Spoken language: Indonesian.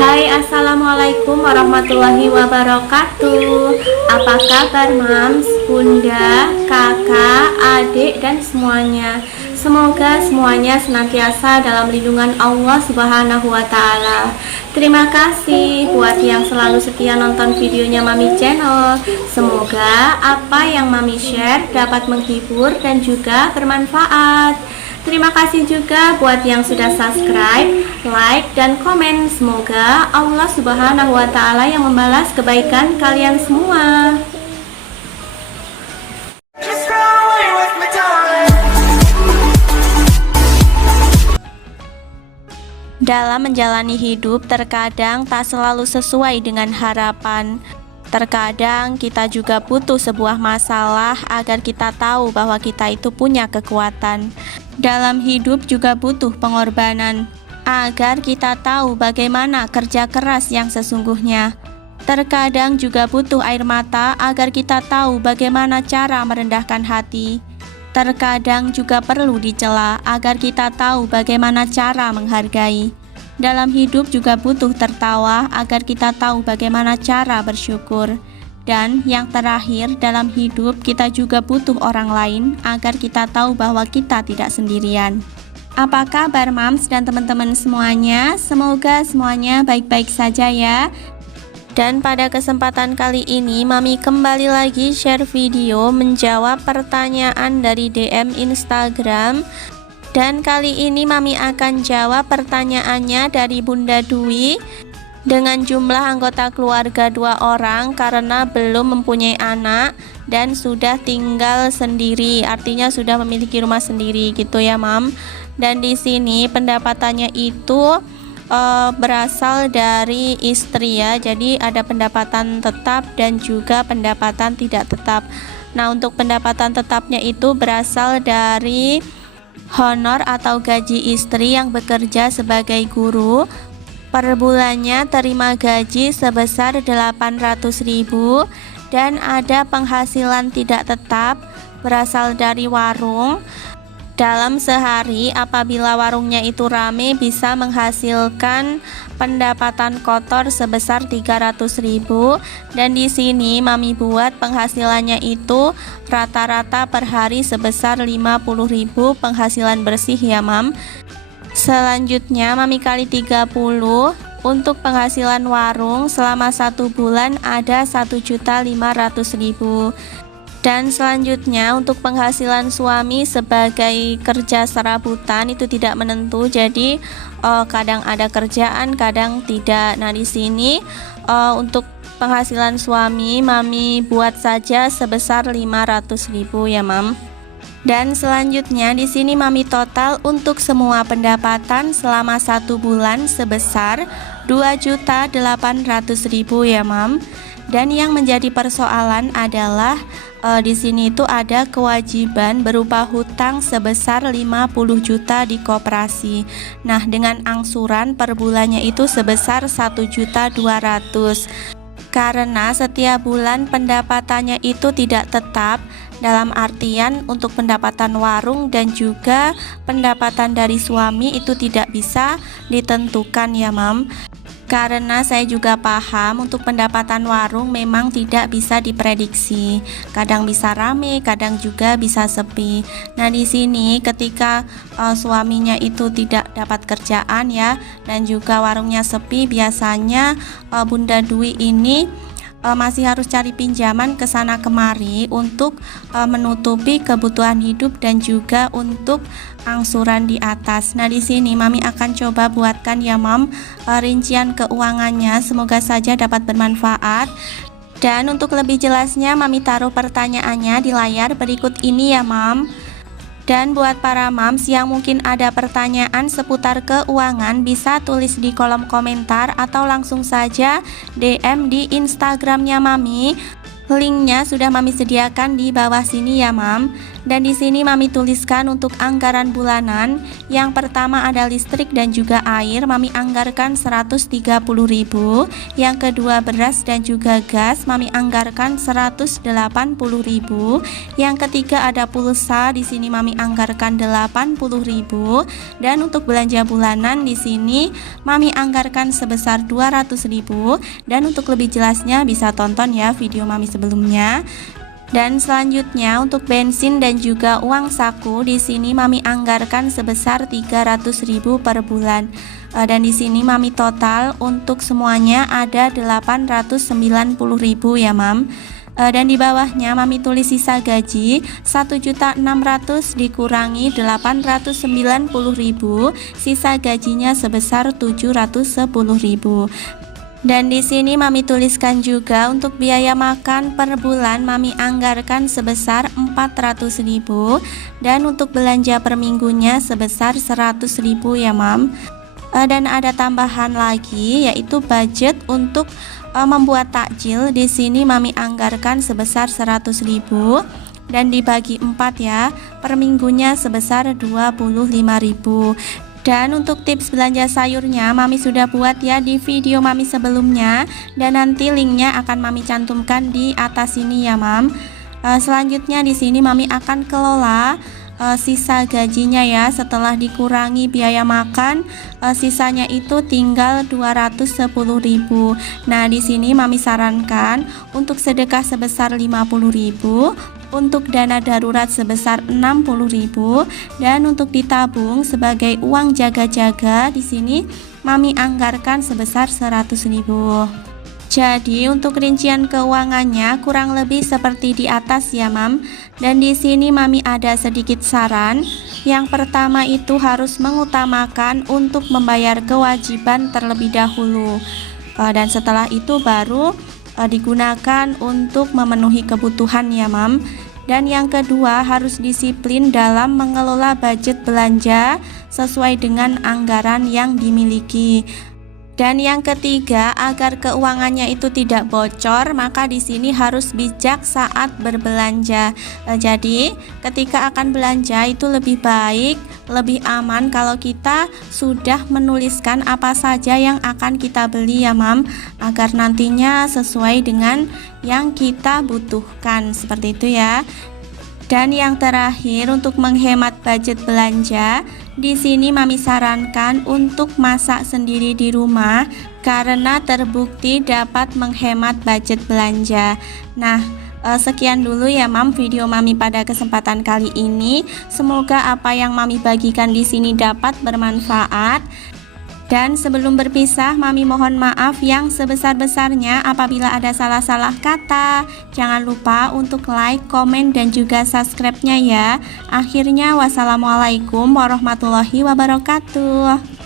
Hai, assalamualaikum warahmatullahi wabarakatuh. Apa kabar mams, bunda, kakak, adik, dan semuanya? Semoga semuanya senantiasa dalam lindungan Allah Subhanahu wa Ta'ala. Terima kasih buat yang selalu setia nonton videonya Mami Channel. Semoga apa yang Mami share dapat menghibur dan juga bermanfaat. Terima kasih juga buat yang sudah subscribe, like, dan komen. Semoga Allah Subhanahu wa Ta'ala yang membalas kebaikan kalian semua. Dalam menjalani hidup, terkadang tak selalu sesuai dengan harapan. Terkadang kita juga butuh sebuah masalah agar kita tahu bahwa kita itu punya kekuatan. Dalam hidup juga butuh pengorbanan agar kita tahu bagaimana kerja keras yang sesungguhnya. Terkadang juga butuh air mata agar kita tahu bagaimana cara merendahkan hati. Terkadang juga perlu dicela agar kita tahu bagaimana cara menghargai. Dalam hidup juga butuh tertawa agar kita tahu bagaimana cara bersyukur. Dan yang terakhir, dalam hidup kita juga butuh orang lain agar kita tahu bahwa kita tidak sendirian. Apa kabar mams dan teman-teman semuanya? Semoga semuanya baik-baik saja ya. Dan pada kesempatan kali ini Mami kembali lagi share video menjawab pertanyaan dari DM Instagram. Dan kali ini Mami akan jawab pertanyaannya dari Bunda Dwi dengan jumlah anggota keluarga 2 orang karena belum mempunyai anak dan sudah tinggal sendiri, artinya sudah memiliki rumah sendiri gitu ya Mam. Dan di sini pendapatannya itu berasal dari istri ya, jadi ada pendapatan tetap dan juga pendapatan tidak tetap. Nah, untuk pendapatan tetapnya itu berasal dari honor atau gaji istri yang bekerja sebagai guru. Per bulannya terima gaji sebesar 800.000 dan ada penghasilan tidak tetap berasal dari warung. Dalam sehari apabila warungnya itu rame bisa menghasilkan pendapatan kotor sebesar 300.000 dan di sini Mami buat penghasilannya itu rata-rata per hari sebesar 50.000 penghasilan bersih ya Mam. Selanjutnya Mami kali 30 untuk penghasilan warung selama 1 bulan ada 1.500.000. Dan selanjutnya untuk penghasilan suami sebagai kerja serabutan itu tidak menentu, jadi kadang ada kerjaan, kadang tidak. Nah, di sini untuk penghasilan suami Mami buat saja sebesar 500.000 ya Mam. Dan selanjutnya di sini Mami total untuk semua pendapatan selama 1 bulan sebesar 2.800.000 ya Mam. Dan yang menjadi persoalan adalah di sini itu ada kewajiban berupa hutang sebesar 50 juta di koperasi. Nah, dengan angsuran per bulannya itu sebesar 1.200.000. Karena setiap bulan pendapatannya itu tidak tetap, dalam artian untuk pendapatan warung dan juga pendapatan dari suami itu tidak bisa ditentukan ya Mam. Karena saya juga paham untuk pendapatan warung memang tidak bisa diprediksi. Kadang bisa rame, kadang juga bisa sepi. Nah, di sini ketika suaminya itu tidak dapat kerjaan ya dan juga warungnya sepi, biasanya Bunda Dwi ini masih harus cari pinjaman ke sana kemari untuk menutupi kebutuhan hidup dan juga untuk angsuran di atas. Nah, di sini Mami akan coba buatkan ya Mam rincian keuangannya, semoga saja dapat bermanfaat. Dan untuk lebih jelasnya Mami taruh pertanyaannya di layar berikut ini ya Mam. Dan buat para mams yang mungkin ada pertanyaan seputar keuangan bisa tulis di kolom komentar atau langsung saja DM di Instagramnya Mami. Linknya sudah Mami sediakan di bawah sini ya Mam. Dan di sini Mami tuliskan untuk anggaran bulanan. Yang pertama ada listrik dan juga air, Mami anggarkan 130.000. Yang kedua beras dan juga gas, Mami anggarkan 180.000. Yang ketiga ada pulsa, di sini Mami anggarkan 80.000. Dan untuk belanja bulanan di sini Mami anggarkan sebesar 200.000. Dan untuk lebih jelasnya bisa tonton ya video Mami sebelumnya. Dan selanjutnya untuk bensin dan juga uang saku di sini Mami anggarkan sebesar 300.000 per bulan. Dan di sini Mami total untuk semuanya ada 890.000 ya Mam. Dan di bawahnya Mami tulis sisa gaji 1.600.000 dikurangi 890.000, sisa gajinya sebesar 710.000. Dan di sini Mami tuliskan juga untuk biaya makan per bulan Mami anggarkan sebesar 400.000 dan untuk belanja per minggunya sebesar 100.000 ya Mam. Dan ada tambahan lagi yaitu budget untuk membuat takjil. Di sini Mami anggarkan sebesar 100.000 dan dibagi 4 ya, per minggunya sebesar 25.000. Dan untuk tips belanja sayurnya Mami sudah buat ya di video Mami sebelumnya, dan nanti linknya akan Mami cantumkan di atas ini ya Mam. Selanjutnya di sini Mami akan kelola sisa gajinya ya, setelah dikurangi biaya makan, sisanya itu tinggal 210.000. Nah di sini Mami sarankan untuk sedekah sebesar 50.000, untuk dana darurat sebesar 60.000, dan untuk ditabung sebagai uang jaga-jaga di sini Mami anggarkan sebesar 100.000. Jadi untuk rincian keuangannya kurang lebih seperti di atas ya Mam. Dan di sini Mami ada sedikit saran. Yang pertama itu harus mengutamakan untuk membayar kewajiban terlebih dahulu. Dan setelah itu baru digunakan untuk memenuhi kebutuhan ya Mam. Dan yang kedua harus disiplin dalam mengelola budget belanja sesuai dengan anggaran yang dimiliki. Dan yang ketiga, agar keuangannya itu tidak bocor, maka di sini harus bijak saat berbelanja. Jadi, ketika akan belanja itu lebih baik, lebih aman kalau kita sudah menuliskan apa saja yang akan kita beli ya Mam, agar nantinya sesuai dengan yang kita butuhkan. Seperti itu ya. Dan yang terakhir untuk menghemat budget belanja, di sini Mami sarankan untuk masak sendiri di rumah karena terbukti dapat menghemat budget belanja. Nah, sekian dulu ya Mam video Mami pada kesempatan kali ini. Semoga apa yang Mami bagikan di sini dapat bermanfaat. Dan sebelum berpisah, Mami mohon maaf yang sebesar-besarnya apabila ada salah-salah kata. Jangan lupa untuk like, komen, dan juga subscribe-nya ya. Akhirnya, wassalamualaikum warahmatullahi wabarakatuh.